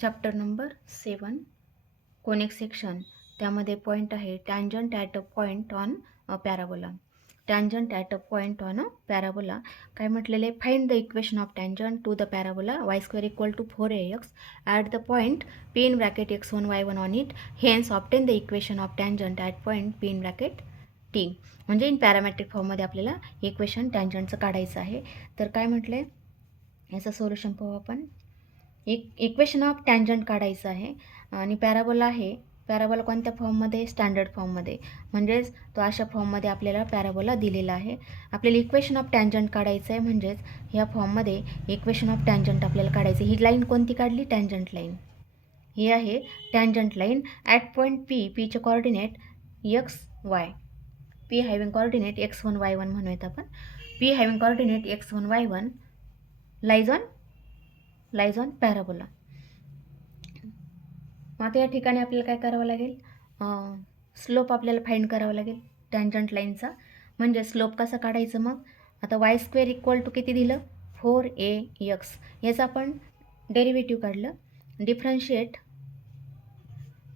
Chapter number 7 conic section. त्यामध्ये point आहे tangent at a point on a parabola. Tangent at a point on a parabola काय म्हटलेले, find the equation of tangent to the parabola y² equal to 4ax at the point p in bracket x1 y1 on it, hence obtain the equation of tangent at point p in bracket t. म्हणजे in parametric फॉर्ममध्ये आपल्याला equation टँजंटचं काढायचं आहे. तर काय म्हटले, याचं solution पाहू आपण. इक्वेशन ऑफ टँजंट काढायचं आहे आणि पॅराबोला आहे. पॅराबोला कोणत्या फॉर्ममध्ये, स्टँडर्ड फॉर्ममध्ये, म्हणजेच तो अशा फॉर्ममध्ये आपल्याला पॅराबोला दिलेला आहे. आपल्याला इक्वेशन ऑफ टँजंट काढायचं आहे, म्हणजेच ह्या फॉर्ममध्ये इक्वेशन ऑफ टँजंट आपल्याला काढायचं. ही लाईन कोणती काढली, टँजंट लाईन. ही आहे tangent line at point P. पीचे coordinate x y. P having coordinate x1 y1 म्हणूयात आपण. P having coordinate x1 y1 lies on parabola. मग आता या ठिकाणी आपल्याला काय करावं लागेल, स्लोप आपल्याला फाइंड करावा लागेल टँजंट लाईनचा. म्हणजे स्लोप कसा काढायचं, मग आता y² इक्वल टू किती दिलं, 4ax. याचं आपण डेरिव्हेटिव्ह काढलं.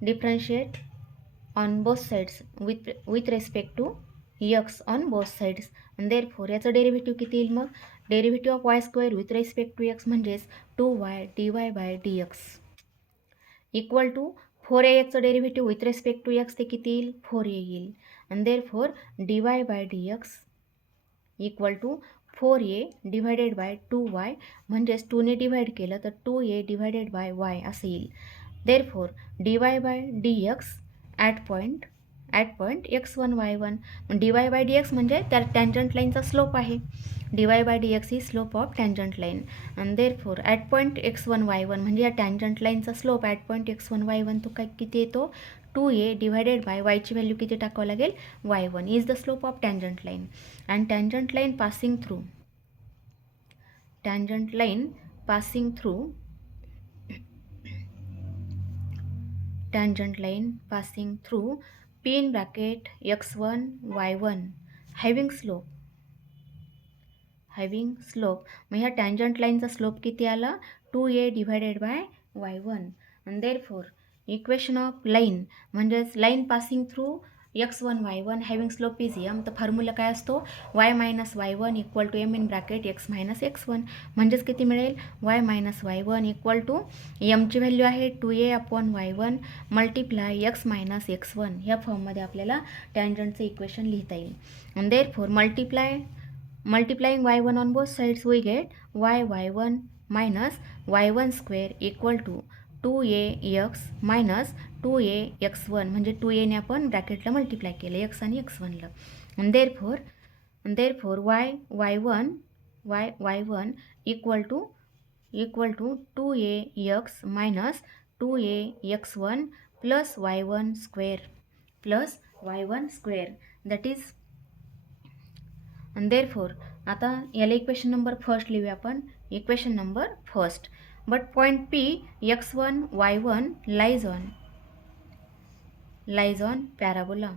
Differentiate on both sides with respect to x on both sides. आणि देअरफॉर याचं डेरिव्हेटिव्ह किती येईल, मग derivative of y² with respect to x म्हणजेच 2y dy/dx इक्वल टू 4axचं derivative with respect to x ते किती येईल, 4a येईल. आणि therefore dy/dx equal to 4a divided by 2y, म्हणजेच 2ने डिवाइड केलं तर 2a डिवायडेड बाय y असं येईल. Therefore dy/dx at point x1 y1. dy/dx म्हणजे त्या टँजंट लाईनचा स्लोप आहे. dy/dx ही स्लोप ऑफ टँजंट लाईन. आणि therefore at point x1 y1 म्हणजे या टँजंट लाईनचा slope at point x1 y1 तो काय किती येतो, 2a डिवायडेड बाय yची व्हॅल्यू किती टाकावं लागेल, y1 is the slope of tangent line. And tangent line passing through p in bracket x1 y1 having slope. मग ह्या टँजंट लाईनचा स्लोप किती आला, 2a डिवायडेड बाय y1. आणि देअरफॉर इक्वेशन ऑफ लाईन म्हणजेच line passing through x1 y1 having slope is m. तर formula काय असतो, y minus y1 equal to m in bracket x minus x1. म्हणजेच किती मिळेल, y minus y1 equal to mची value आहे 2a upon y1 multiply x minus x1. ह्या फॉर्ममध्ये आपल्याला टँजंटचं इक्वेशन लिहिता येईल. आणि therefore multiplying y1 on both sides we get y1 minus y1 square equal to 2ax minus 2ax1. म्हणजे 2a ने आपण ब्रॅकेटला मल्टिप्लाय केलं x आणि x1ला. आणि therefore y1 equal to 2ax minus 2ax1 plus y1 square that is. आणि therefore आता याला इक्वेशन नंबर फर्स्ट लिहूया आपण. Equation number first, but point P x1 y1 lies on parabola.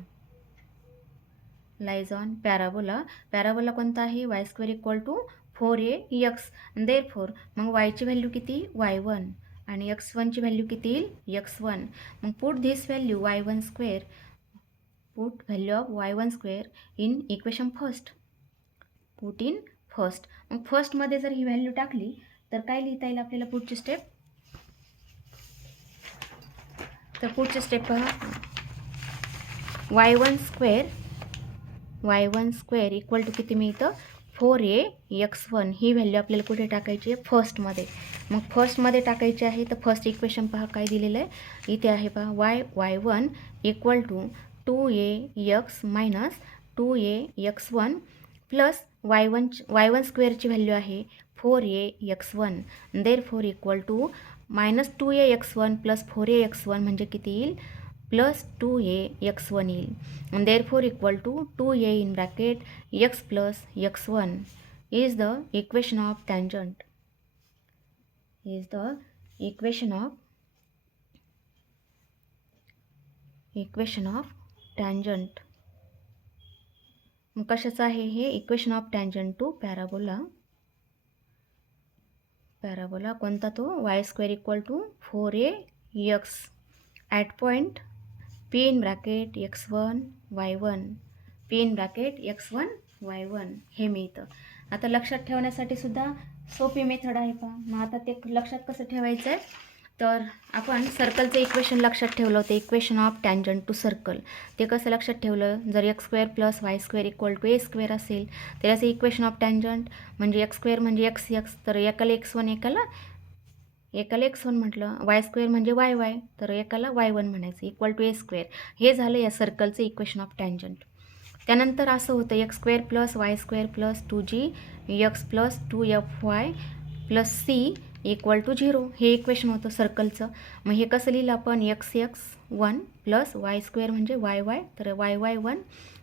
Parabola कोणता आहे, y² equal to 4ax. Therefore मग yची value किती, y1 आणि x1ची व्हॅल्यू किती येईल, x1. मग put this value y1 square, put value of y1 square in equation first. Put in first. मग फर्स्टमध्ये जर ही व्हॅल्यू टाकली तर काय लिहिता येईल आपल्याला पुढची स्टेप. तर पुढची स्टेप पहा, y1 स्क्वेअर इक्वल टू किती मिळतं, 4ax1. ही व्हॅल्यू आपल्याला कुठे टाकायची आहे, फर्स्टमध्ये. मग फर्स्टमध्ये टाकायची आहे तर फर्स्ट इक्वेशन पहा काय दिलेलं आहे, इथे आहे पहा y1 equal to 2ax minus 2ax1 plus y1 स्क्वेअरची व्हॅल्यू आहे 4ax1. Therefore equal to minus 2ax1 plus 4ax1 म्हणजे किती येईल, प्लस 2ax1 येईल. आणि therefore equal to 2a in bracket x plus x1 is the equation of tangent. मग कशाचं आहे हे, equation of tangent to parabola. Parabola कोणता तो y² equal to 4ax at point p in bracket x1 y1 p in bracket x1 y1 हे मिळतं. आता लक्षात ठेवण्यासाठी सुद्धा सोपी मेथड आहे पहा. मग आता ते लक्षात कसं ठेवायचं आहे, तर आपण सर्कलचं इक्वेशन लक्षात ठेवलं होतं, equation of tangent to circle. ते कसं लक्षात ठेवलं, जर x² plus y² equal to a² असेल तर याचं इक्वेशन ऑफ टॅन्जंट म्हणजे x² म्हणजे x तर एकाला x1 एकाला x1 म्हटलं, y² म्हणजे y तर एकाला y1 म्हणायचं इक्वल टू a². हे झालं या सर्कलचं इक्वेशन ऑफ टॅन्जंट. त्यानंतर असं होतं x² plus y² plus 2gx plus 2fy plus c equal to 0 हे इक्वेशन होतं सर्कलचं. मग हे कसं लिहिलं आपण, x1 प्लस y² म्हणजे y तर y1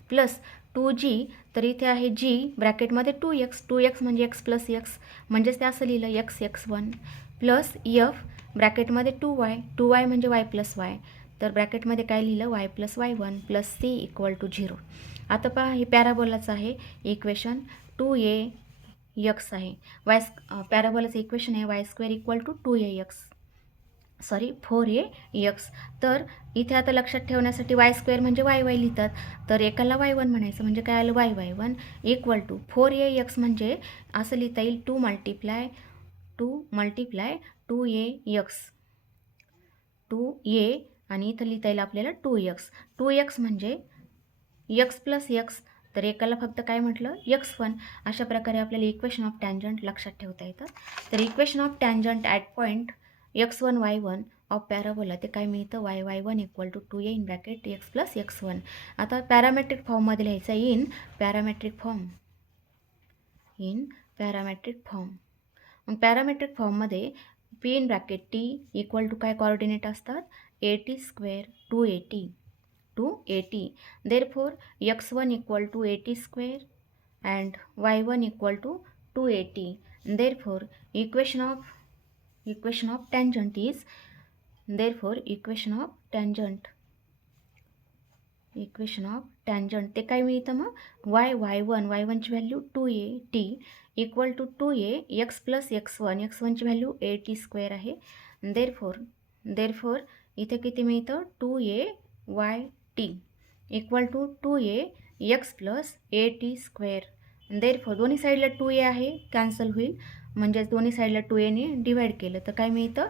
प्लस 2g तर इथे आहे g ब्रॅकेटमध्ये 2x म्हणजे x प्लस x म्हणजेच ते असं लिहिलं x1 प्लस f ब्रॅकेटमध्ये 2y म्हणजे y प्लस y तर ब्रॅकेटमध्ये काय लिहिलं y plus y1 plus c equal to 0. आता पहा हे पॅराबोलाचं आहे इक्वेशन 2ax आहे. पॅराबोलाचं इक्वेशन आहे y² इक्वल टू 4ax. तर इथे आता लक्षात ठेवण्यासाठी y² म्हणजे y लिहितात तर एकाला y1 म्हणायचं म्हणजे काय आलं y1 इक्वल टू 4ax म्हणजे असं लिहिता येईल 2 मल्टिप्लाय 2ax 2a आणि इथं लिहिता येईल आपल्याला 2x म्हणजे x प्लस x तर एकाला फक्त काय म्हटलं x1. अशा प्रकारे आपल्याला इक्वेशन ऑफ टॅन्जंट लक्षात ठेवता येतं. तर equation of tangent at point x1 y1 of parabola ते काय मिळतं y1 equal to 2a in bracket x plus x1. आता पॅरामेट्रिक फॉर्ममध्ये लिहायचं इन पॅरामेट्रिक फॉर्म. मग पॅरामेट्रिक फॉर्ममध्ये p in bracket t equal to काय कोऑर्डिनेट असतात at² 2at. Therefore x1 equal to at² and y1 equal to 2at. Therefore equation of tangent is ते काय मिळतं मग y1 ची value 2at equal to 2a x plus x1 ची value at² आहे. Therefore इथे किती मिळतं 2ayt equal to 2ax plus at². Therefore दोन्ही साईडला 2a आहे कॅन्सल होईल म्हणजेच दोन्ही साईडला 2a ने डिवाइड केलं तर काय मिळतं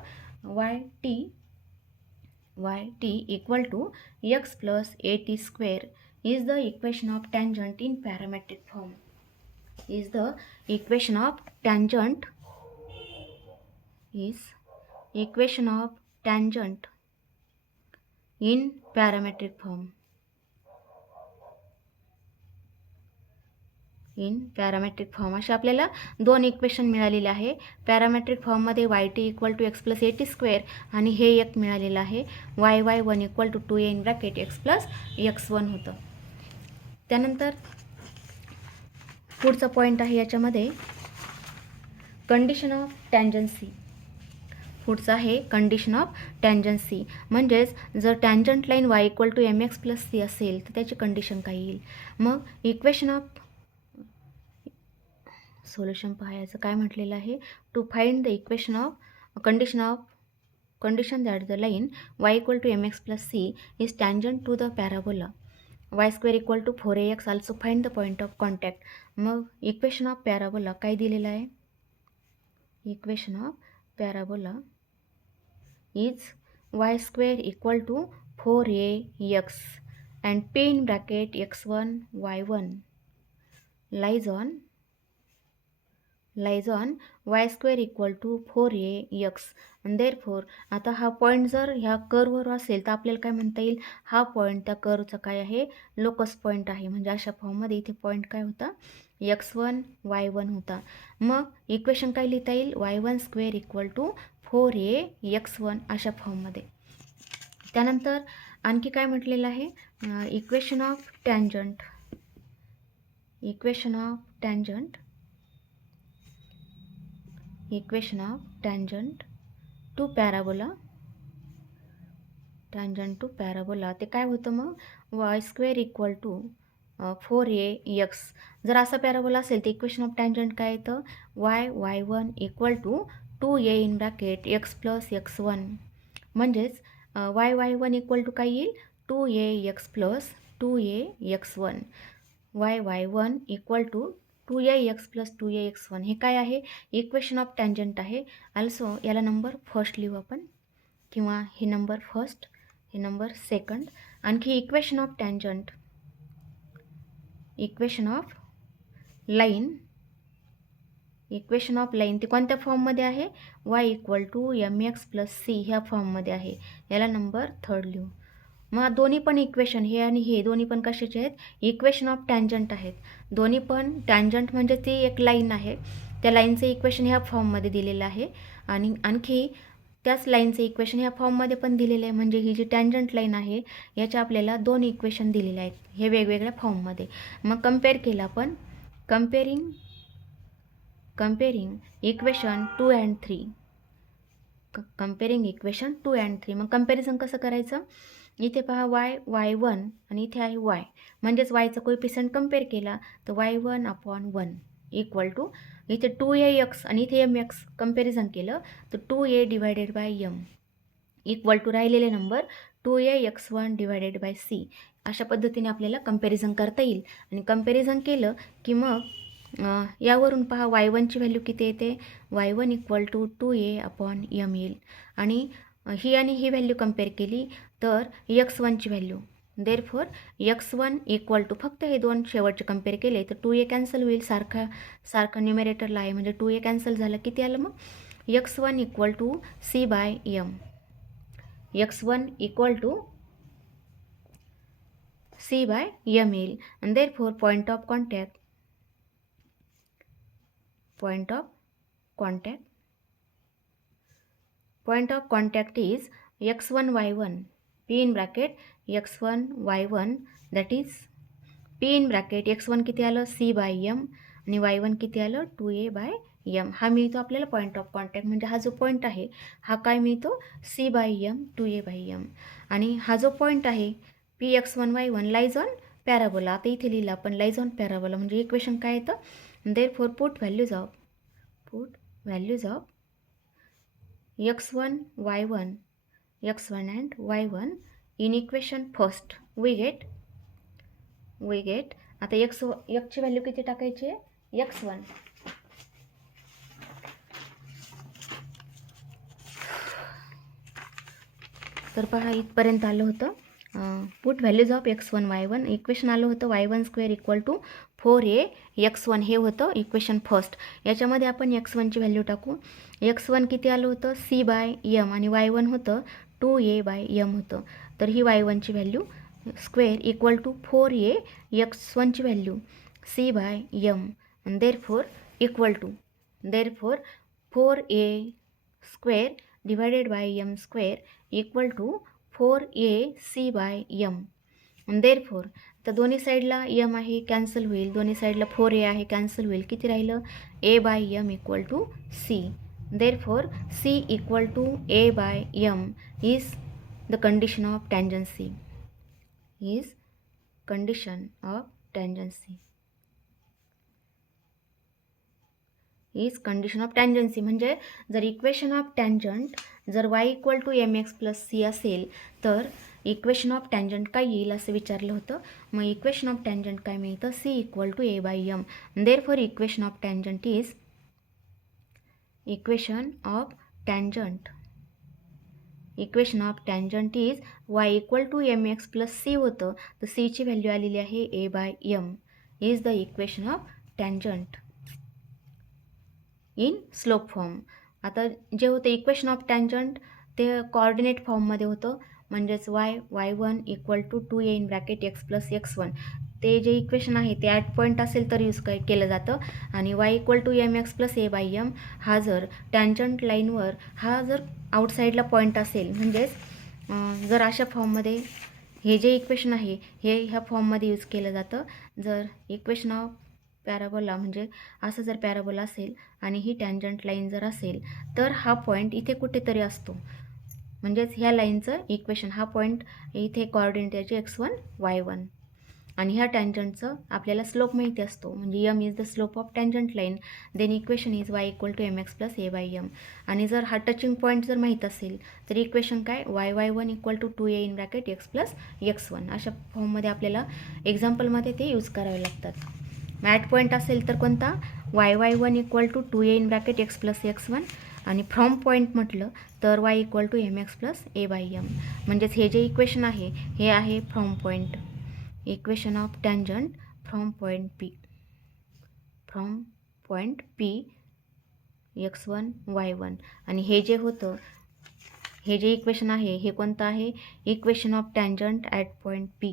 yt equal to x plus at² is the equation of tangent in parametric form. Equation of tangent in parametric form. अशा आपल्याला दोन इक्वेशन मिळालेले आहे. पॅरामेट्रिक फॉर्ममध्ये yt equal to x plus at² आणि हे एक मिळालेलं आहे y1 equal to 2a in bracket x plus x1 होतं. त्यानंतर पुढचा पॉईंट आहे याच्यामध्ये कंडिशन ऑफ टॅन्जन्सी. पुढचा आहे कंडिशन ऑफ टॅन्जन्सी म्हणजेच जर tangent line y equal to mx plus c असेल तर त्याची कंडिशन काय येईल. मग इक्वेशन ऑफ सोल्युशन पाहायचं काय म्हटलेलं आहे to find the equation of condition that the line y equal to mx plus c is tangent to the parabola y² equal to 4ax also find the point of contact. मग equation of parabola काय दिलेलं आहे, equation of parabola is y² equal to 4ax and p in bracket x1 y1 lies on y² equal to 4ax. आणि therefore आता हा point जर ह्या कर्ववर असेल तर आपल्याला काय म्हणता येईल, हा पॉईंट त्या कर्वचा काय आहे लोकस पॉईंट आहे. म्हणजे अशा फॉर्ममध्ये इथे पॉईंट काय होता x1 y1 होता. मग इक्वेशन काय लिहिता येईल y1² इक्वल टू 4ax1 अशा फॉर्ममध्ये. त्यानंतर आणखी काय म्हटलेलं आहे equation of tangent to parabola ते काय होतं मग y² इक्वल टू 4ax. जर असा पॅराबोला असेल तर इक्वेशन ऑफ टॅन्जंट काय येतं y1 equal to 2a in bracket x plus x1 म्हणजेच y1 इक्वल टू काय येईल 2ax plus 2ax1 y1 equal to 2ax plus 2ax1 हे काय आहे इक्वेशन ऑफ टॅन्जंट आहे. ऑल्सो याला नंबर फर्स्ट लिहू आपण किंवा हे नंबर फर्स्ट हे नंबर सेकंड. आणखी equation of tangent equation of line ती कोणत्या फॉर्ममध्ये आहे y equal to mx plus c ह्या फॉर्ममध्ये आहे. याला नंबर थर्ड लिहू. मग दोन्ही पण इक्वेशन हे आणि हे दोन्ही पण कशाचे आहेत इक्वेशन ऑफ टॅन्जंट आहेत. दोन्ही पण टॅन्जंट म्हणजे ती एक लाईन आहे त्या लाईनचं इक्वेशन ह्या फॉर्ममध्ये दिलेलं आहे आणि आणखी त्याच लाईनचं इक्वेशन ह्या फॉर्ममध्ये पण दिलेलं आहे. म्हणजे ही जी टॅन्जंट लाईन आहे याच्या आपल्याला दोन इक्वेशन दिलेले आहेत हे वेगवेगळ्या फॉर्ममध्ये. मग कम्पेअर केलं आपण कंपेअरिंग इक्वेशन 2 and 3 कंपेअरिंग इक्वेशन 2 and 3. मग कंपॅरिझन कसं करायचं इथे पहा y1 आणि इथे आहे y म्हणजेच yचा कोएफिशियंट कंपेअर केला तर y1/1 इक्वल टू इथे 2ax आणि इथे mx कंपॅरिझन केलं तर 2a divided by m equal to राहिलेले नंबर 2ax1/c अशा पद्धतीने आपल्याला कंपॅरिझन करता येईल. आणि कंपॅरिझन केलं की मग यावरून पहा y1ची व्हॅल्यू किती येते y1 इक्वल टू 2a/m येईल आणि ही व्हॅल्यू कंपेअर केली तर x1ची value therefore x1 equal to फक्त हे दोन शेवटचे कंपेअर केले तर 2a कॅन्सल होईल सारखा न्यूमरेटरला आहे म्हणजे 2a कॅन्सल झालं किती आलं मग x1 equal to c/m x1 equal to c/m येईल. आणि therefore point of contact is x1 y1 p in bracket x1 y1 that is p in bracket x1 किती आलं c/m आणि y1 किती आलं 2a/m. हा मिळतो आपल्याला पॉईंट ऑफ कॉन्टॅक्ट म्हणजे हा जो पॉईंट आहे हा काय मिळतो c/m 2a/m. आणि हा जो पॉईंट आहे p x1 y1 lies on parabola. आता इथे लिहिलं आपण लाईज ऑन पॅराबोला म्हणजे इक्वेशन काय येतं therefore put values of x1 and y1 in equation first we get आता ची व्हॅल्यू किती टाकायची आहे x1 तर पहा इथपर्यंत आलं होतं. Put values of x1 y1 equation आलं होतं y1² इक्वल टू 4ax1 हे होतं इक्वेशन फर्स्ट. याच्यामध्ये आपण x1ची व्हॅल्यू टाकू. x1 किती आलं होतं c/m आणि y1 होतं 2a/m होतं. तर ही y1ची व्हॅल्यू स्क्वेअर इक्वल टू 4ax1ची व्हॅल्यू c/m आणि therefore equal to 4a² divided by m square equal to 4ac/m. Therefore तर दोन्ही साईडला m आहे कॅन्सल होईल दोन्ही साईडला 4a आहे कॅन्सल होईल किती राहिलं a/m equal to c. Therefore c equal to a/m is the condition of tangency म्हणजे जर इक्वेशन ऑफ टॅन्जंट जर y equal to mx plus c असेल तर इक्वेशन ऑफ टॅन्जंट काय येईल असं विचारलं होतं. मग इक्वेशन ऑफ टॅन्जंट काय मिळतं c equal to a/m. Therefore equation of tangent is y equal to mx plus c होतं तर c ची व्हॅल्यू आलेली आहे a/m is the equation of tangent in slope form. आता जे होतं इक्वेशन ऑफ टॅन्जंट ते कोऑर्डिनेट फॉर्ममध्ये होतं म्हणजेच y1 equal to 2a in bracket x plus x1 ते जे इक्वेशन आहे ते ॲट पॉईंट असेल तर यूज केलं जातं. आणि y equal to mx plus a/m हा जर टॅन्जंट लाईनवर हा जर आउटसाईडला पॉईंट असेल म्हणजेच जर अशा फॉर्ममध्ये हे जे इक्वेशन आहे हे ह्या फॉर्ममध्ये यूज केलं जातं. जर इक्वेशन ऑफ पॅराबोला म्हणजे असं जर पॅराबोला असेल आणि ही टॅन्जंट लाईन जर असेल तर हा पॉईंट इथे कुठेतरी असतो म्हणजेच ह्या लाईनचं इक्वेशन हा पॉईंट इथे कोऑर्डिनेट याचे x1 y1 आणि ह्या टँजंटचं आपल्याला स्लोप माहिती असतो, म्हणजे m is the slope of tangent line, then equation is y equal to m x plus a by m. आणि जर हा टचिंग पॉईंट जर माहीत असेल तर इक्वेशन काय, y y one equal to 2a in bracket x plus x1. अशा फॉर्ममध्ये आपल्याला एक्झाम्पलमध्ये ते यूज करावे लागतात. मॅट पॉईंट असेल तर कोणता, y y one equal to 2a in bracket x plus x1. आणि फ्रॉम पॉईंट म्हटलं तर y equal to m x plus a by m. म्हणजेच हे जे इक्वेशन आहे हे आहे from point, equation of tangent from point P, from point P x1 y1. आणि हे जे होतं, हे जे इक्वेशन आहे हे कोणतं आहे, equation of tangent at point P.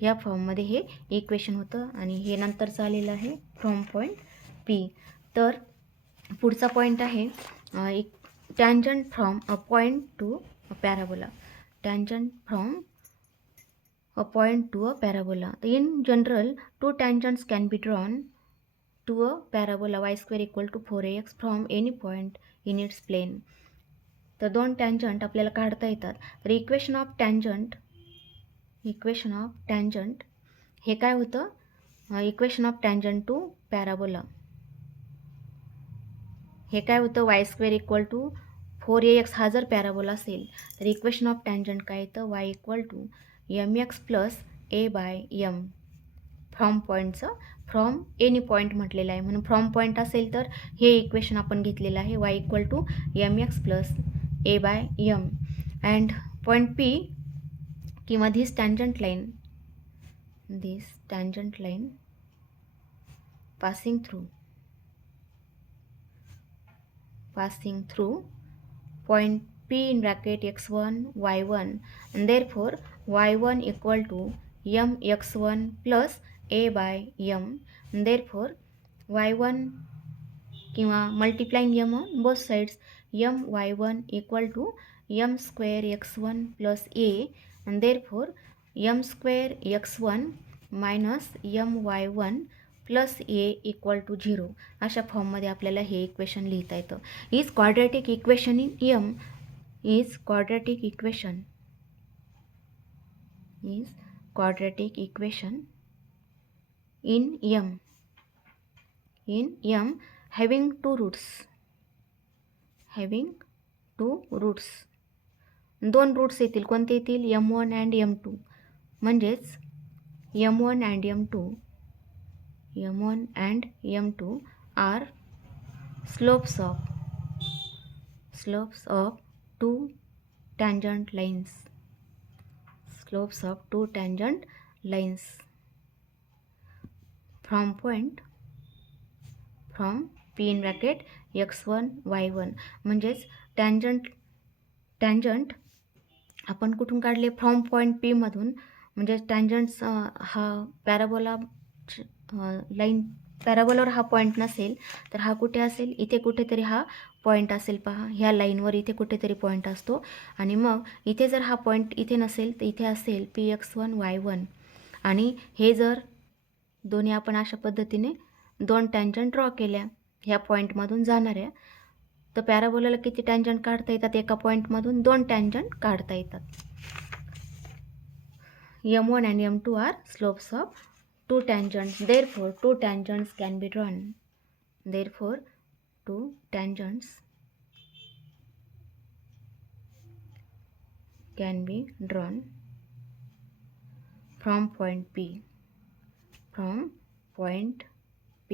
ह्या फॉर्ममध्ये हे इक्वेशन होतं आणि हे नंतरचं आलेलं आहे फ्रॉम पॉईंट पी. तर पुढचा पॉईंट आहे tangent from a point to a parabola. Tangent from a point to a parabola. In general, two tangents can be drawn to a parabola y square equal to 4ax from any point in its plane. तर दोन tangent आपल्याला काढता येतात. तर equation of tangent हे काय होतं, equation of tangent to parabola हे काय होतं, Y square equal to 4ax. हा जर पॅराबोला असेल तर इक्वेशन ऑफ टँजंट काय येतं, y equal to m x plus a by m. From पॉईंटचं फ्रॉम एनी पॉईंट म्हटलेलं आहे, म्हणून फ्रॉम पॉईंट असेल तर हे इक्वेशन आपण घेतलेलं आहे, y equal to m x plus a by m. And point P किंवा this tangent line passing through point P in bracket x1 y1, and therefore y1 equal to m x1 plus a by m, and therefore y1 किंवा multiplying m on both sides, m y1 equal to m square x1 plus a, and therefore m square x1 minus m y1 plus a equal to 0. अशा फॉर्ममध्ये आपल्याला हे equation लिहिता येतं. Is quadratic equation in m, is quadratic equation in m having two roots. दोन roots येतील, कोणते येतील, m1 अँड m2. म्हणजेच m1 and m2 are slopes of two tangent lines. From P in bracket x1 y1. म्हणजेच tangent आपण कुठून काढले, from point P मधून. म्हणजे टँजंट्स हा पॅराबोलावर हा पॉईंट नसेल तर हा कुठे असेल, इथे कुठेतरी हा पॉईंट असेल. पहा, ह्या लाईनवर इथे कुठेतरी पॉईंट असतो. आणि मग इथे जर हा पॉईंट इथे नसेल तर इथे असेल px1 y1. आणि हे जर दोन्ही आपण अशा पद्धतीने दोन टँजंट ड्रॉ केल्या ह्या पॉईंटमधून जाणाऱ्या, तर पॅराबोलाला किती टँजंट काढता येतात, एका पॉईंटमधून दोन टँजंट काढता येतात. m1 and m2 are slopes of two tangents. Therefore, two tangents can be drawn. From point P.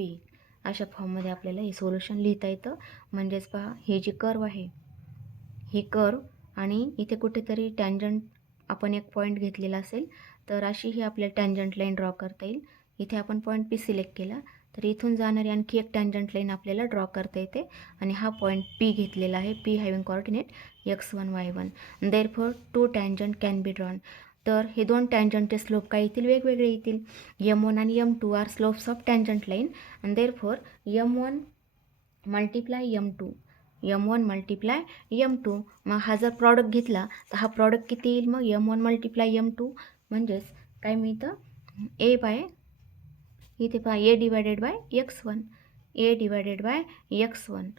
अशा फॉर्ममध्ये आपल्याला हे सोल्युशन लिहिता येतं. म्हणजेच पहा, हे जी कर्व आहे ही कर्व आणि इथे कुठेतरी टँजंट आपण एक पॉईंट घेतलेला असेल तर अशी ही आपल्याला टँजंट लाईन ड्रॉ करता येईल. इथे आपण पॉईंट पी सिलेक्ट केला तर इथून जाणारी आणखी एक टँजंट लाईन आपल्याला ड्रॉ करता येते. आणि हा पॉईंट पी घेतलेला आहे, P having coordinate x1 y1. Therefore two tangent can be drawn. तर हे दोन टँजंटचे स्लोप काय येतील, वेगवेगळे येतील. m1 आणि m2 are slopes of tangent line. आणि देअरफॉर m1 मल्टिप्लाय m2. मग हा जर प्रॉडक्ट घेतला तर हा प्रॉडक्ट किती येईल, मग m1 मल्टिप्लाय m2. म्हणजेच काय मिळतं, ए बाय, इथे पहा ए डिवायडेड बाय x1.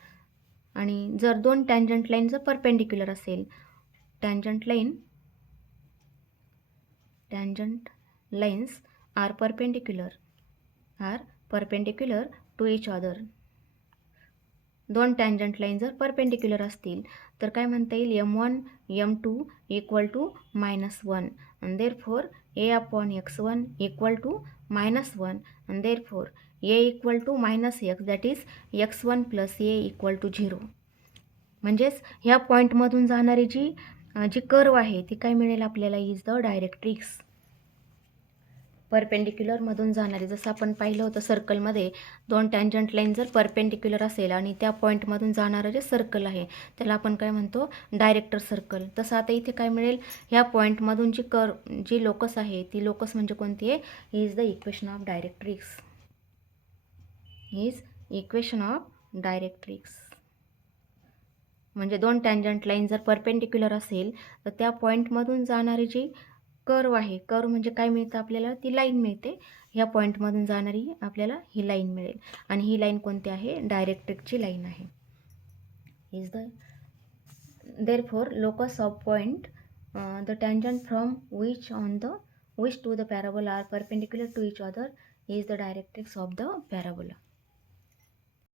आणि जर दोन टँजंट लाईन जर परपेंडिक्युलर असेल, tangent lines are perpendicular to each other. दोन टँजंट लाईन जर परपेंडिक्युलर असतील तर काय म्हणता येईल, m1 m2 equal to -1 and therefore a upon x1 equal to -1 and therefore a equal to -x, that is x1 plus a equal to 0. म्हणजेच ह्या पॉईंटमधून जाणारी जी कर्व आहे ती काय मिळेल आपल्याला, इज द डायरेक्ट्रिक्स. परपेंडिक्युलरमधून जाणारी, जसं आपण पाहिलं होतं सर्कलमध्ये, दोन टँजंट लाईन जर परपेंडिक्युलर असेल आणि त्या पॉईंटमधून जाणारं जे सर्कल आहे त्याला आपण काय म्हणतो, डायरेक्टर सर्कल. तसं आता इथे काय मिळेल, ह्या पॉईंटमधून जी लोकस आहे ती लोकस म्हणजे कोणती आहे, is the equation of directrix. Equation of directrix म्हणजे दोन टँजंट लाईन जर परपेंडिक्युलर असेल तर त्या पॉईंटमधून जाणारी जी कर्व आहे, कर्व म्हणजे काय मिळतं आपल्याला, ती लाईन मिळते. ह्या पॉईंटमधून जाणारी आपल्याला ही लाईन मिळेल आणि ही लाईन कोणती आहे, डायरेक्ट्रिक्सची लाईन आहे. Is the therefore locus of point the tangent from which to the parabola are perpendicular to each other is the directrix of the parabola.